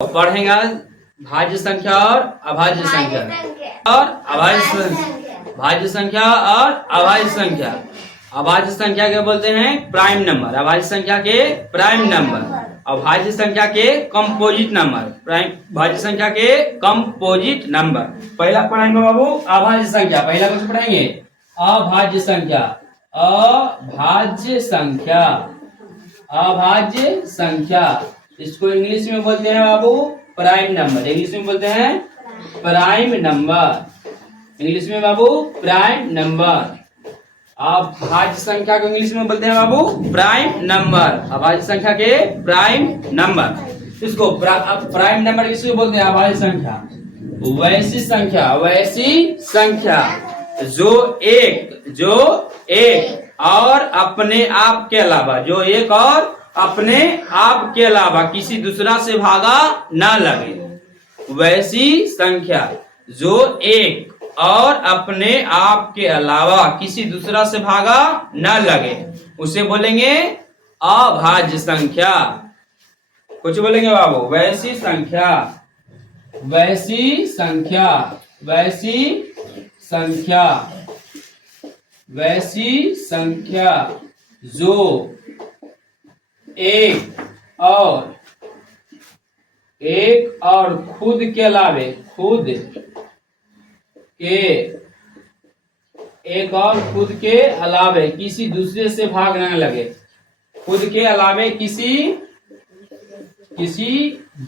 पढ़ेंगे आज भाज्य संख्या और अभाज्य संख्या और भाज्य संख्या और अभाज्य संख्या। अभाज्य संख्या के बोलते हैं प्राइम नंबर, अभाज्य संख्या के प्राइम नंबर, अभाज्य संख्या के कंपोजिट नंबर, प्राइम भाज्य संख्या के कंपोजिट नंबर। पहला पढ़ेंगे बाबू अभाज्य संख्या। पहला कुछ पढ़ेंगे अभाज्य संख्या। अभाज्य संख्या, अभाज्य संख्या इसको इंग्लिश में बोलते हैं बाबू प्राइम नंबर। इंग्लिश में बोलते हैं प्राइम नंबर, इंग्लिश में बाबू प्राइम नंबर। अभाज्य संख्या को इंग्लिश में बोलते हैं बाबू प्राइम नंबर, अभाज्य संख्या के प्राइम नंबर। इसको प्राइम नंबर किसको बोलते हैं? अभाज्य संख्या। वैसी संख्या, वैसी संख्या जो एक और अपने आप के अलावा, जो एक और अपने आप के अलावा किसी दूसरा से भागा न लगे। वैसी संख्या जो एक और अपने आप के अलावा किसी दूसरा से भागा न लगे उसे बोलेंगे अभाज्य संख्या। कुछ बोलेंगे बाबू? वैसी संख्या, वैसी संख्या, वैसी संख्या, वैसी संख्या जो एक और खुद के अलावे, खुद के एक और खुद के अलावे किसी दूसरे से भाग न लगे। खुद के अलावे किसी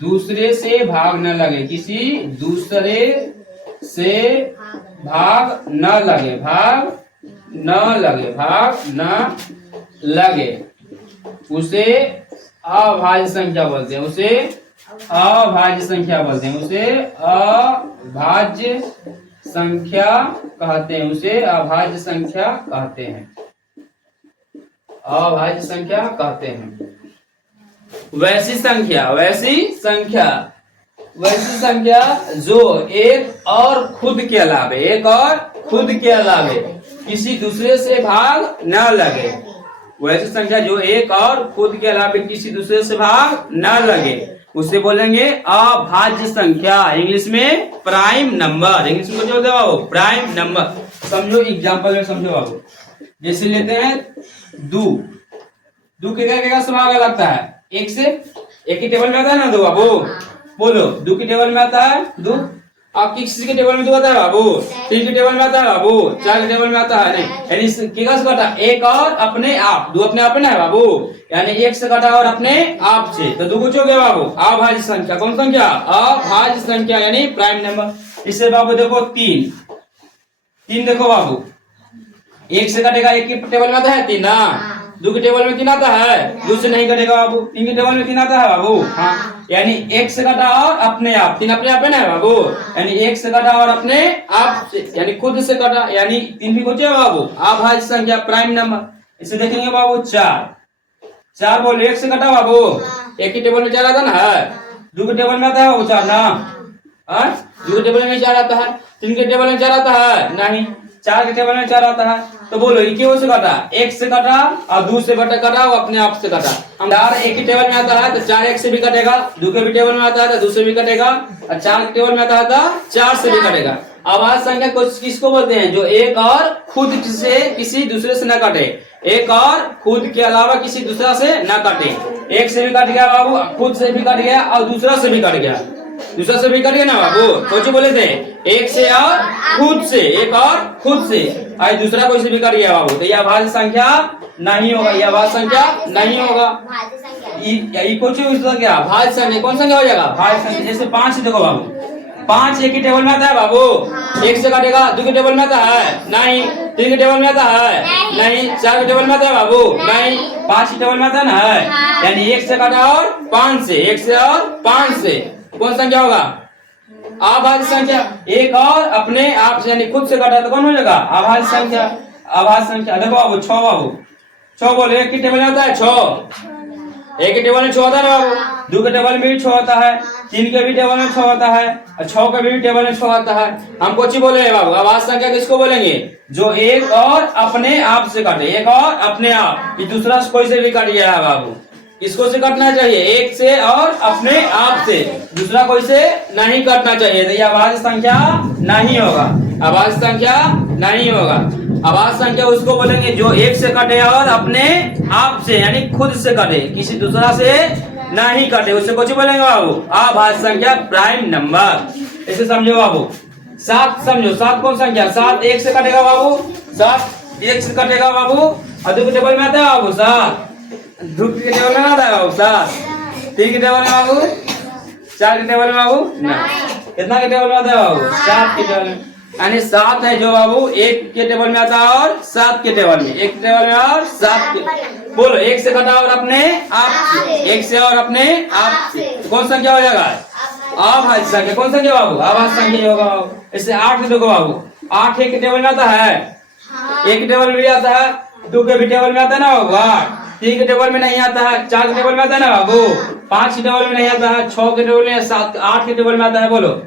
दूसरे से भाग न लगे, किसी दूसरे से भाग न लगे, भाग न लगे, भाग न लगे उसे अभाज्य संख्या बोलते हैं। उसे अभाज्य संख्या बोलते हैं, उसे अभाज्य संख्या कहते हैं, उसे अभाज्य संख्या कहते हैं, अभाज्य संख्या कहते हैं। वैसी संख्या, वैसी संख्या, वैसी संख्या जो एक और खुद के अलावे, एक और खुद के अलावे किसी दूसरे से भाग न लगे। वैसी संख्या जो एक और खुद के अलावा किसी दूसरे से भाग न लगे उसे बोलेंगे अभाज्य संख्या, इंग्लिश में प्राइम नंबर। इंग्लिश में जो बाबू प्राइम नंबर। समझो एग्जांपल में समझो बाबू। जैसे लेते हैं दो के से भाग लगता है एक से, एक ही टेबल में आता है ना दो बाबू। बोलो दो की टेबल में आता है दो, आप किसी के टेबल में दो आता है बाबू, तीन के टेबल में आता है बाबू, चार के टेबल में आता है नहीं, यानी किसका से कटा? एक और अपने आप, दो अपने आप में है बाबू, यानी एक से कटा और अपने आप से, तो दो कुछ हो गया बाबू अभाज्य संख्या। कौन संख्या? अभाज्य संख्या यानी प्राइम नंबर। इससे बाबू देखो तीन देखो बाबू, एक से कटेगा, एक के टेबल में आता है तीन ना, दो के टेबल में तीन आता है, दो से नहीं कटेगा बाबू, तीन के टेबल में तीन आता है बाबू। हाँ, यानी एक से कटा और अपने आप, तीन अपने आप है ना बाबू, यानी एक से कटा और अपने आप से, यानी खुद से कटा, यानी तीन भी बचे बाबू अभाज्य संख्या प्राइम नंबर। इसे देखेंगे बाबू चार बोलो, एक से कटा बाबू, एक ही टेबल में चार आता ना है, दो के टेबल में आता है बाबू चार ना, दो के टेबल में चार आता है, तीन के टेबल में चार आता है नहीं, चार के टेबल में चार आता है। तो बोलो ये क्यों से कटा? एक से कटा और दो से कटा और अपने आप से कटा। हम चार एक ही टेबल में आता है तो चार एक से भी कटेगा, दो के भी टेबल में आता है तो दो से भी कटेगा, और चार के टेबल में आता है तो चार से भी कटेगा। अभाज्य संख्या किसको बोलते हैं? जो एक और खुद से किसी दूसरे से न कटे, एक और खुद के अलावा किसी दूसरा से न कटे। एक से भी कट गया बाबू, खुद से भी कट गया और दूसरा से भी कट गया, दूसरा से भी कट गया ना बाबू। तो बोले थे एक से और खुद से, एक और खुद से, आज दूसरा कोई से भी कट गया बाबू, तो यह अभाज्य संख्या नहीं होगा, यह अभाज्य संख्या नहीं होगा। कुछ संख्या भाज्य संख्या कौन संख्या हो जाएगा? भाज्य संख्या। जैसे 5 देखो बाबू, 5 एक ही टेबल में आता है बाबू, एक से काटेगा, दो के टेबल में आता है नहीं, तीन के टेबल में आता है नहीं, चार के टेबल में आता है बाबू नहीं, 5 के टेबल में आता है ना है, यानी एक से काटा और 5 से, एक से और 5 से कौन संख्या होगा? अभाज्य संख्या। एक और अपने आप से यानी खुद से कटा तो कौन हो जाएगा? अभाज्य संख्या। अभाज्य संख्या देखो बाबू 6 बाबू, 6 बोलो, एक के टेबल में आता है 6, एक के टेबल में 6 होता है ना बाबू, दो के टेबल में भी 6 होता है, तीन के भी टेबल में 6 होता है, और 6 के भी टेबल में 6 होता है। हम कुछ ही बोले बाबू अभाज्य संख्या किसको बोलेंगे? जो एक और अपने आप से काटे, एक और अपने आप, दूसरा कोई से भी काट गया है बाबू, किसको से कटना चाहिए? एक से और अपने आप से, दूसरा कोई से नहीं कटना चाहिए। तो ये अभाज्य संख्या नहीं होगा, अभाज्य संख्या नहीं होगा। अभाज्य संख्या उसको बोलेंगे जो एक से कटे और अपने आप से यानी खुद से कटे, किसी दूसरा से नहीं कटे, उसे कुछ बोलेंगे बाबू? अभाज्य संख्या प्राइम नंबर। इसे समझो बाबू। 7 समझो, 7 कौन संख्या? 7 एक से कटेगा बाबू, 7 एक से कटेगा बाबू। और 2 के टेबल में आता है बाबू 7, 2 के टेबल में आता है बाबू 7, 3 के टेबल में बाबू, 4 के टेबल में बाबू, कितना के टेबल में आता है बाबू? 7 के टेबल में। यानी 7 है जो बाबू 1 के टेबल में आता है और 7 के टेबल में, 1 के टेबल में और 7 के। बोलो, 1 से कटा और अपने आप से, 1 से और अपने आप से, कौन संख्या हो जाएगा? अभाज्य संख्या। कौन संख्या बाबू? अभाज्य संख्या होगा बाबू। इससे 8 देखो बाबू, 8 1 के टेबल में आता है, 1 के टेबल में भी आता है, 2 के भी टेबल में आता है ना बाबू, 8, 3 के टेबल में नहीं आता है, 4 के टेबल में आता है ना बाबू, 5 के टेबल में नहीं आता है, 6 के टेबल में, 7 8 के टेबल में आता है। बोलो,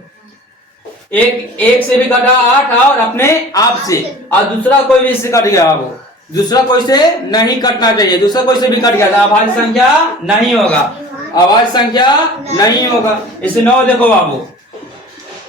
एक से भी कटा 8 और अपने आप से, और दूसरा कोई भी इससे कट गया बाबू, दूसरा कोई से नहीं कटना चाहिए, दूसरा कोई से भी कट गया था, अभाज्य संख्या नहीं होगा, अभाज्य संख्या नहीं होगा। इसे 9 देखो बाबू,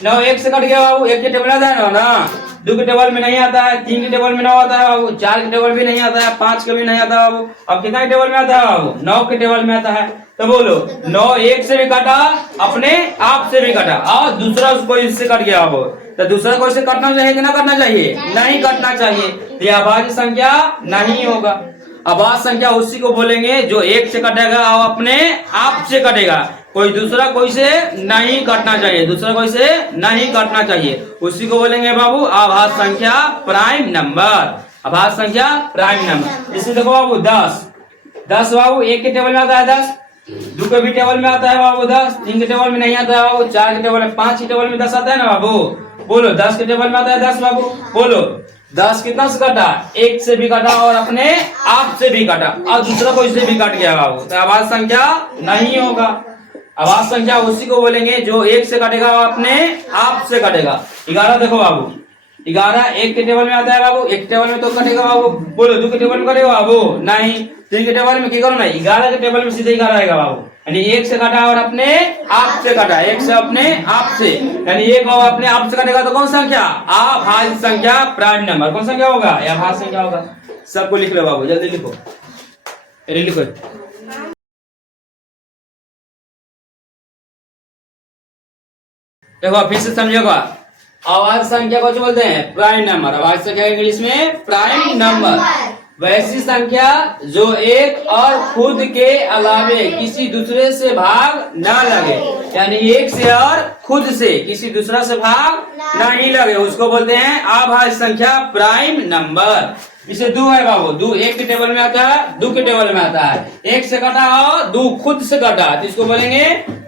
9 1 से कट गया बाबू, 1 के टेबल में आता है ना, 2 के टेबल में नहीं आता है, 3 के टेबल में 9 आता है बाबू, 4 के टेबल भी नहीं आता है, 5 के भी नहीं आता है बाबू। अब कितना के टेबल में आता है बाबू? 9 के टेबल में आता है। तो बोलो, 9 1 से भी कटा, अपने आप से भी कटा, और दूसरा कोई इससे कट गया बाबू, तो दूसरा कोई से कटना चाहिए कि ना कटना चाहिए? नहीं कटना चाहिए। तो यह अभाज्य संख्या नहीं होगा। अभाज्य संख्या उसी को बोलेंगे जो 1 से कटेगा और अपने आप से कटेगा, कोई दूसरा कोई से नहीं कटना चाहिए, दूसरा कोई से नहीं कटना चाहिए, उसी को बोलेंगे बाबू अभाज्य संख्या प्राइम नंबर। अभाज्य संख्या प्राइम नंबर। इसे देखो बाबू 10 बाबू 1 के टेबल में आता है 10, 2 के भी टेबल में आता है बाबू 10, 3 के टेबल में नहीं आता है बाबू, 4 के टेबल में, 5 के टेबल में 10 आता है ना बाबू। बोलो, 10 के टेबल में आता है 10 बाबू। बोलो, 10 कितना से कटा? 1 से भी कटा और अपने आप से भी कटा, और दूसरा कोई से भी कट गया बाबू, तो अभाज्य संख्या नहीं होगा। अभाज्य संख्या उसी को बोलेंगे जो 1 से कटेगा और अपने आप से कटेगा। 11 देखो बाबू, 11 1 के टेबल में आता है बाबू, 1 टेबल में तो कटेगा बाबू। बोलो, 2 के टेबल में कटेगा बाबू? नहीं। 3 के टेबल में क्या करो ना, 11 के टेबल में सीधे 11 आएगा बाबू, यानी 1 से कटा और अपने आप से कटा, 1 से अपने आप से, यानी 1 और अपने आप से कटेगा तो कौन संख्या? अभाज्य संख्या प्राइम नंबर। कौन संख्या होगा? यह अभाज्य संख्या होगा। सबको लिख लो बाबू, जल्दी लिखो, लिखो। देखो फिर से समझेगा, अभाज्य संख्या को जो बोलते हैं? Prime number. अभाज्य संख्या इंग्लिश में प्राइम नंबर। वैसी संख्या जो एक और खुद के अलावे किसी दूसरे से भाग ना लगे, यानी एक से और खुद से किसी दूसरा से भाग नहीं लगे, उसको बोलते हैं अभाज्य संख्या प्राइम नंबर। इसे 2 है बाबू, 2 1 के टेबल में आता है, 2 के टेबल में आता है, 1 से कटा और 2 खुद से कटा, तो इसको बोलेंगे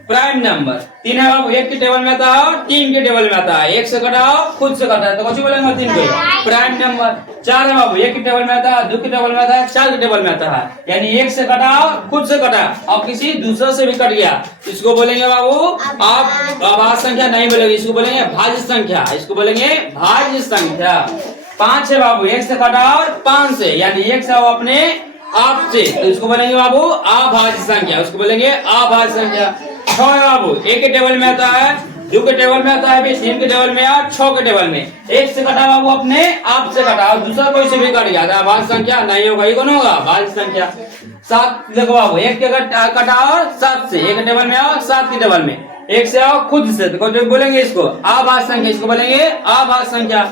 प्राइम नंबर। 3 है बाबू, 1 के टेबल में आता है और 3 के टेबल में आता है, 1 से कटा और खुद से कटा है, तो कौन बोलेंगे 3 को? Prime number. 4 है बाबू, 1 के टेबल में आता है, 2 के टेबल में आता है, 4 के टेबल में आता है, यानी 1 से कटा और खुद से कटा और किसी दूसरा से भी कट गया, इसको बोलेंगे बाबू आप अभाज्य संख्या नहीं बोलेंगे, इसको बोलेंगे भाज्य संख्या, इसको बोलेंगे भाज्य संख्या। 5 है बाबू, 1 से कटा और 5 से, यानी 1 से अपने आप से, तो इसको बोलेंगे बाबू अभाज्य संख्या, उसको बोलेंगे अभाज्य संख्या। 6 है बाबू, 1 के टेबल में आता है, 2 के टेबल में आता है, 3 के टेबल में और 6 के टेबल में, 1 से कटा बाबू अपने आप से कटा और दूसरा कोई से भी कट गया, अभाज्य संख्या नहीं होगा। ये कौन होगा? भाज्य संख्या। 7 देखो बाबू, 1 के कटा और 7 से, 1 के टेबल में और 7 के टेबल में, 1 से और खुद से, तो बोलेंगे इसको अभाज्य संख्या, इसको बोलेंगे अभाज्य संख्या।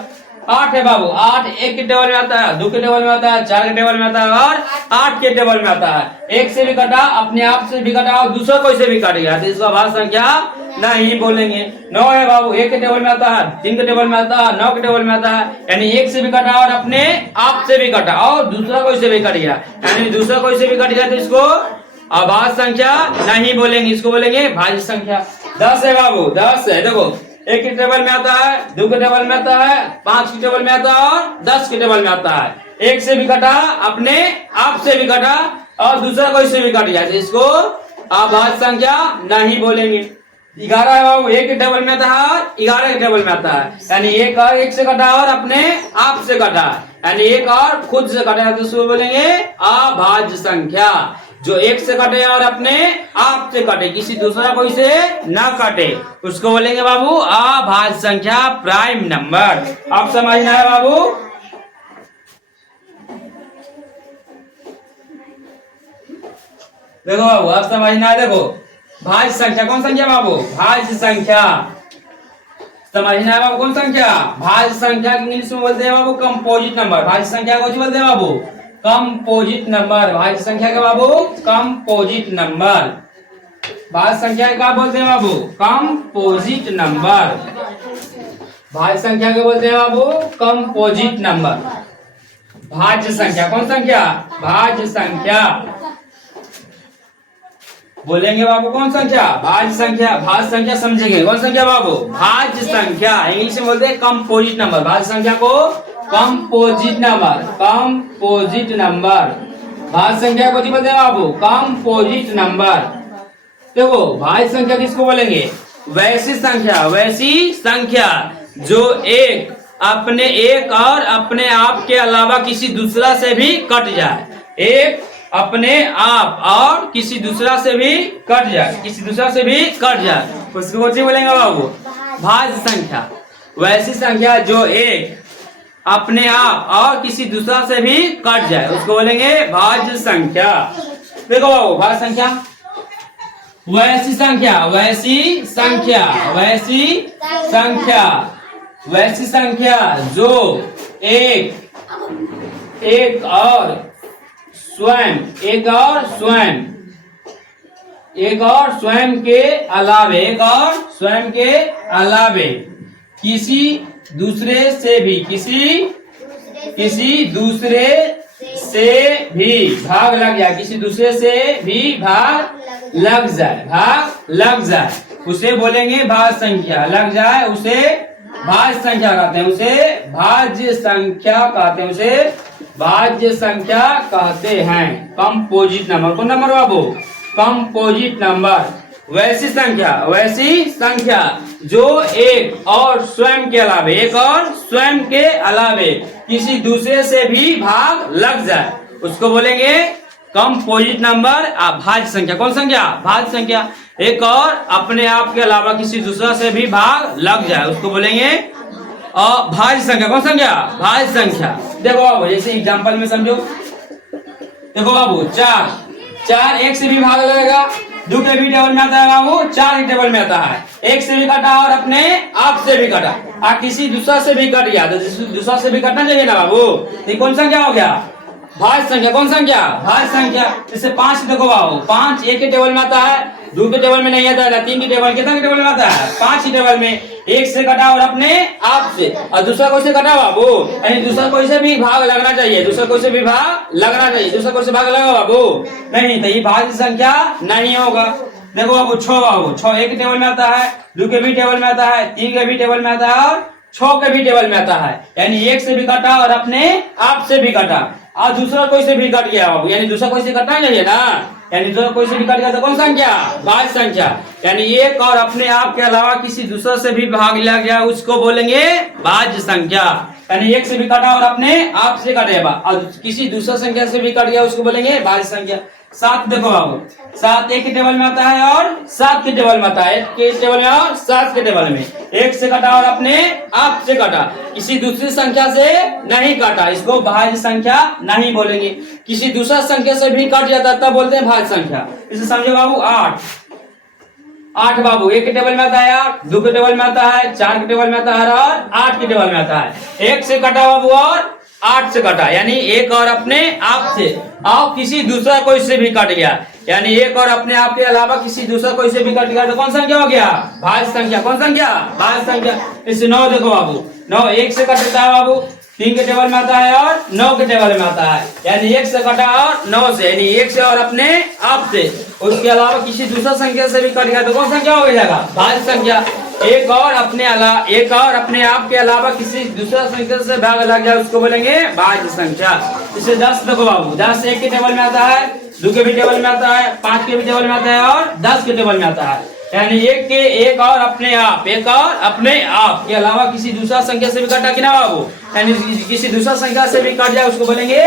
8 है बाबू, 8 1 के टेबल में आता है, 2 के टेबल में आता है, 4 के टेबल में आता है और 8 के टेबल में आता है, 1 से भी कटा, अपने आप से भी कटा और दूसरा कोई से भी कट गया, तो इसको अभाज्य संख्या नहीं बोलेंगे। 9 है बाबू, 1 के टेबल में आता है, 3 के टेबल में आता है, 9 के टेबल में आता है, यानी 1 से भी कटा और अपने आप से भी कटा और दूसरा कोई से भी कट गया, यानी दूसरा कोई से भी कट गया, तो इसको अभाज्य संख्या नहीं बोलेंगे, इसको बोलेंगे भाज्य संख्या। 10 है बाबू, 10 है, देखो 1 के टेबल में आता है, 2 के टेबल में आता है, 5 के टेबल में आता है और 10 के टेबल में आता है, 1 से भी कटा, अपने आप से भी कटा और दूसरा कोई से भी कट गया, तो इसको अभाज्य संख्या नहीं बोलेंगे। 11 है बाबू, 1 के टेबल में आता है और 11 के टेबल में आता है, यानी 1 से कटा और अपने आप से कटा, यानी 1 और खुद से कटा, तो इसको बोलेंगे अभाज्य संख्या। जो एक से कटे और अपने आप से कटे, किसी दूसरा कोई से ना कटे, उसको बोलेंगे बाबू अभाज्य संख्या प्राइम नंबर। आप समझना है बाबू। देखो बाबू आप समझना है। देखो भाज्य संख्या कौन संख्या बाबू? भाज्य संख्या। समझना है बाबू कौन संख्या? भाज्य संख्या इंग्लिश में बोलते हैं बाबू कंपोजिट नंबर। भाज्य संख्या को बोलते हैं बाबू कंपोजिट नंबर। भाज्य संख्या के बाबू कंपोजिट नंबर। भाज्य संख्या का बोलते हैं बाबू कंपोजिट नंबर। भाज्य संख्या के बोलते हैं बाबू कंपोजिट नंबर। भाज्य संख्या कौन संख्या? भाज्य संख्या बोलेंगे बाबू कौन संख्या? भाज्य संख्या। भाज्य संख्या समझेंगे कौन संख्या बाबू? भाज्य संख्या। इंग्लिश में बोलते हैं कंपोजिट नंबर। भाज्य संख्या को कंपोजिट नंबर। कंपोजिट नंबर भाज्य संख्या को बोलते हैं बाबू कंपोजिट नंबर। देखो भाज्य संख्या किसको बोलेंगे? वैसी संख्या। वैसी संख्या जो एक अपने एक और अपने आप के अलावा किसी दूसरा से भी कट जाए। एक अपने आप और किसी दूसरा से भी कट जाए। किसी दूसरा से भी कट जाए उसको बोलेंगे बाबू भाज्य संख्या। वैसी संख्या जो एक अपने आप और किसी दूसरा से भी कट जाए उसको बोलेंगे भाज्य संख्या। देखो बाबू भाज्य संख्या वैसी संख्या। वैसी संख्या। वैसी संख्या। वैसी संख्या जो एक और स्वयं एक और स्वयं के अलावे किसी दूसरे से भी भाग लग जाए। किसी दूसरे से भी भाग लग जाए उसे बोलेंगे भाज्य संख्या। लग जाए उसे भाज्य संख्या कहते हैं। उसे भाज्य संख्या कहते हैं। उसे भाज्य संख्या कहते हैं। Composite number. कौन नंबर बाबू? Composite number. वैसी संख्या जो एक और स्वयं के अलावे किसी दूसरे से भी भाग लग जाए उसको बोलेंगे कंपोजिट नंबर। भाज्य संख्या। कौन संख्या? भाज्य संख्या। एक और अपने आप के अलावा किसी दूसरा से भी भाग लग जाए उसको बोलेंगे भाज्य संख्या। कौन संख्या? भाज्य संख्या। देखो बाबू जैसे एग्जांपल में समझो। देखो बाबू चार एक से भी भाग लगेगा। दो के भी टेबल में आता है बाबू। चार के टेबल में आता है। एक से भी कटा और अपने आप से भी कटा और किसी दूसरा से भी कट गया तो दूसरा से भी कटना चाहिए ना बाबू। ये कौन संख्या हो गया? भाज्य संख्या। कौन संख्या? भाज्य संख्या। जैसे 5 देखो बाबू 5 एक के टेबल में आता है। 2 के टेबल में नहीं आता है। 3 के टेबल कितना के टेबल में आता है? 5 के टेबल में। एक से कटा और अपने आप से और दूसरा कोई से कटा बाबू। यानी दूसरा कोई से भी भाग लगना चाहिए। दूसरा कोई से भी भाग लगना चाहिए। दूसरा कोई से भाग लगा बाबू नहीं तो ये भाज्य संख्या नहीं होगा। देखो बाबू 6 एक के टेबल में आता है। 2 के भी टेबल में आता है। 3 के भी टेबल में आता है और 6 के भी टेबल में आता है। यानी एक से भी कटा और अपने आप से भी कटा और दूसरा कोई से भी कट गया बाबू। यानी दूसरा कोई से कटना चाहिए ना। यानी दूसरा कोई से भी कट गया तो कौन संख्या? भाज्य संख्या। यानी एक और अपने आप के अलावा किसी दूसरा से भी भाग लिया गया उसको बोलेंगे भाज्य संख्या। यानी एक से भी कटा और अपने आप से कटेगा और किसी दूसरा संख्या से भी कट गया उसको बोलेंगे भाज्य संख्या। 7 देखो बाबू 7 एक के टेबल में आता है और 7 के टेबल में आता है। 1 के टेबल में और 7 के टेबल में। एक से कटा और अपने आप से कटा किसी दूसरी संख्या से नहीं काटा इसको भाज्य संख्या नहीं बोलेंगे। किसी दूसरा संख्या से भी कट जाता तब बोलते हैं भाज्य संख्या। इसे समझो बाबू 8 बाबू 1 के टेबल में आता है। 2 के टेबल में आता है। 4 के टेबल में आता है और 8 के टेबल में आता है। 1 से कटा बाबू और 8 से कटा यानी एक और अपने आप से और किसी दूसरा कोई से भी कट गया। यानी एक और अपने आप के अलावा किसी दूसरा कोई से भी कट गया तो कौन संख्या हो गया? भाज्य संख्या। कौन संख्या? भाज्य संख्या। इसे 9 देखो बाबू 9 एक से कटता है बाबू। 3 के टेबल में आता है और 9 के टेबल में आता है। यानी 1 से कटा और 9 से यानी 1 से और अपने आप से उसके अलावा किसी दूसरा संख्या से भी कट गया तो कौन संख्या हो जाएगा? भाज्य संख्या। एक और अपने आप के अलावा किसी दूसरा संख्या से भाग लग जाए उसको बोलेंगे भाज्य संख्या। इसे 10 देखो बाबू 10 1 के टेबल में आता है। 2 के भी टेबल में आता है। 5 के भी टेबल में आता है और 10 के टेबल में आता है। यानी एक के एक और अपने आप, एक और अपने आप के अलावा किसी दूसरा संख्या से भी कटा कि ना बाबू, यानी किसी दूसरा संख्या से भी कट जाए उसको बोलेंगे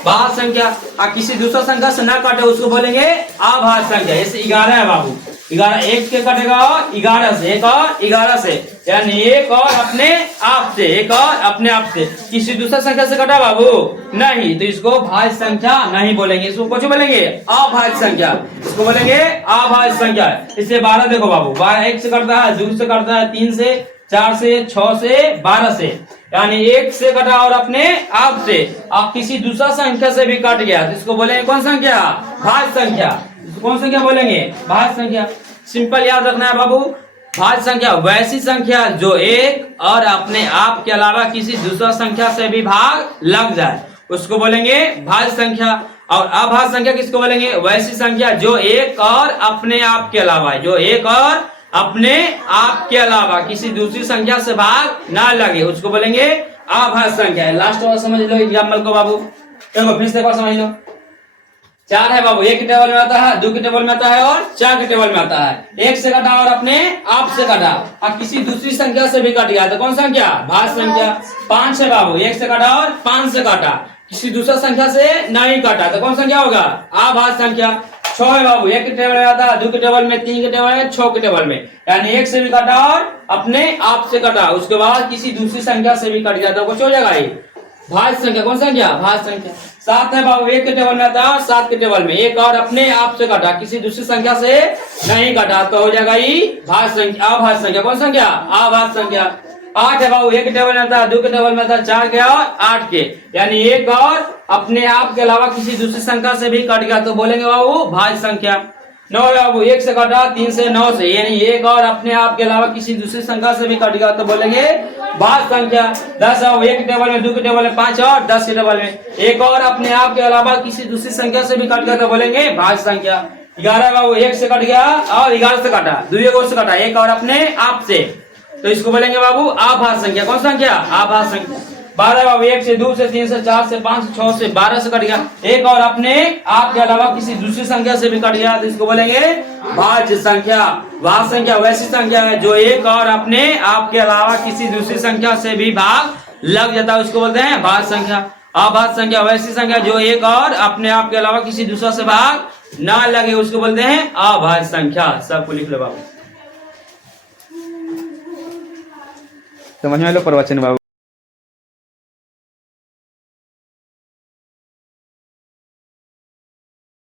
भाज्य संख्या, और किसी दूसरा संख्या से ना कटे उसको बोलेंगे अभाज्य संख्या। जैसे 11 है बाबू, 11 एक के कटेगा और 11 से, एक और 11 से, यानी एक और अपने आप से, एक और अपने आप से। किसी दूसरा संख्या से कटा बाबू नहीं, तो इसको भाज्य संख्या नहीं बोलेंगे, इसको कुछ बोलेंगे अभाज्य संख्या, इसको बोलेंगे अभाज्य संख्या। इससे 12 देखो बाबू, 12 एक से कटता है, 2 से कटता है, 3 से, 4 से, 6 से, 12 से, यानी एक से कटा और अपने आप से, आप किसी दूसरा संख्या से भी कट गया तो इसको बोलेंगे कौन संख्या, भाज्य संख्या। कौन संख्या बोलेंगे, भाज्य संख्या। सिंपल याद रखना है बाबू, भाज्य संख्या वैसी संख्या जो एक और अपने आप के अलावा किसी दूसरा संख्या से भी भाग लग जाए उसको बोलेंगे भाज्य संख्या। और अभाज्य संख्या किसको बोलेंगे, वैसी संख्या जो एक और अपने आप के अलावा, जो एक और अपने आप के अलावा किसी दूसरी संख्या से भाग ना लगे उसको बोलेंगे अभाज्य संख्या। लास्ट वाला समझ लो एग्जाम्पल को बाबू, देखो फिर से एक बार समझ लो। 4 है बाबू, 1 के टेबल में आता है, 2 के टेबल में आता है और 4 के टेबल में आता है। एक से कटा और अपने आप से कटा और किसी दूसरी संख्या से भी कट गया तो कौन संख्या, भाज्य संख्या। 5 है बाबू, 1 से कटा और 5 से काटा, किसी दूसरा संख्या से नहीं काटा तो कौन संख्या होगा, अभाज्य संख्या। 6 है बाबू, 1 के टेबल में आता है, 2 के टेबल में, 3 के टेबल में, 6 के टेबल में, यानी एक से भी कटा और अपने आप से कटा, उसके बाद किसी दूसरी संख्या से भी कट गया तो कुछ हो जाएगा भाज्य संख्या। कौन संख्या, भाज्य संख्या। 7 है बाबू, 1 के टेबल में आता है, 7 के टेबल में, एक और अपने आप से कटा, किसी दूसरी संख्या से नहीं कटा तो हो जाएगा भाज्य संख्या, अभाज्य संख्या। कौन संख्या, अभाज्य संख्या। 8 है बाबू, 1 के टेबल में आता है, 2 के टेबल में आता है, 4 के और 8 के, यानी एक और अपने आप के अलावा किसी दूसरी संख्या से भी कट गया तो बोलेंगे बाबू भाज्य संख्या। 9 है बाबू, 1 से कटा, 3 से, 9 से, यानी एक और अपने आप के अलावा किसी दूसरी संख्या से भी कट गया तो बोलेंगे भाज्य संख्या। 10 है बाबू, 1 के टेबल में, 2 के टेबल में, 5 और 10 के टेबल में, एक और अपने आप के अलावा किसी दूसरी संख्या से भी कट गया तो बोलेंगे भाज्य संख्या। 11 बाबू, 1 से कट गया और 11 से कटा, 2 से कटा, एक और अपने आप से, तो इसको बोलेंगे बाबू अभाज्य संख्या। कौन संख्या, अभाज्य संख्या। 12 बाबू, 1 से, 2 से, 3 से, 4 से, 5 से, 6 से, 12 से कट गया, एक और अपने आप के अलावा किसी दूसरी संख्या से भी कट गया तो इसको बोलेंगे भाज्य संख्या। भाज्य संख्या वैसी संख्या है जो एक और अपने आप के अलावा किसी दूसरी संख्या से भी भाग लग जाता है उसको बोलते हैं भाज्य संख्या। अभाज्य संख्या वैसी संख्या जो एक और अपने आप के अलावा किसी दूसरा से भाग ना लगे उसको बोलते हैं अभाज्य संख्या। सबको लिख लो बाबू, समझ में लो प्रवचन बाबू।